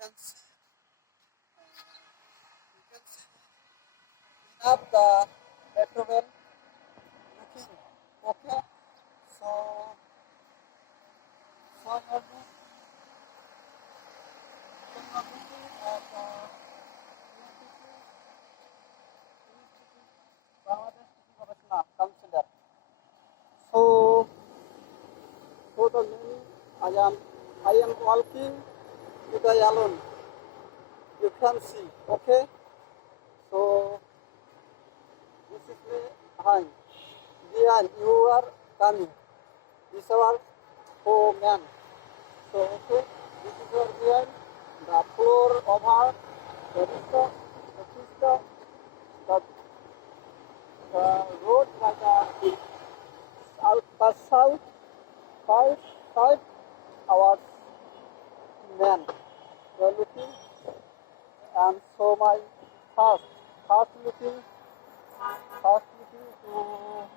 can see you can see enough the petrol looking okay. So so you're looking at Bangladesh City Commissioner Councillor. So so the many I am walking with the alone. You can see, okay? So this is me behind. Behind you are coming. This is our man. So okay, this is your behind. The floor over. That is the road by the south side. Our man. We are looking, and so my first looking to